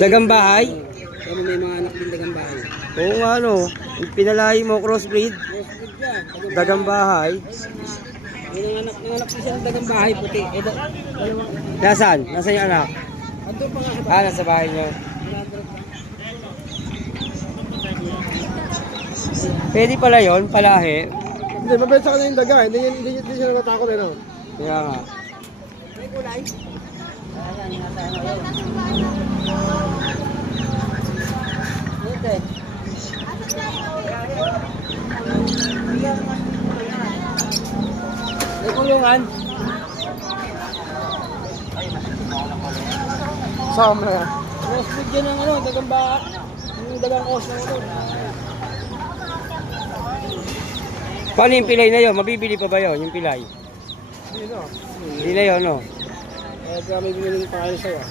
Dagang bahay? Kaya may mga anak din dagang bahay. Oo nga no. Yung pinalahi mo, crossbreed. Crossbreed yan. Dagang bahay. May nanganak din siya ng dagang bahay puti. Dalawang. Nasaan? Nasaan yung anak? Andun pa nga sa bahay. Nasa bahay nyo. Pwede pala yun, palahi. Hindi, mabait sa kanya yung daga. Hindi siya natatakot eh, no? Kaya nga. May kulay. May kulungan. Saan na yan? Crossbreed yan ng dagang bahay. Yung dagang os na ano. Paano yung pilay na yun? Mabibili pa ba yun, yung pilay? Hindi, no? Hindi na yun, no? Kaya may biniling pa kayo sa'yo.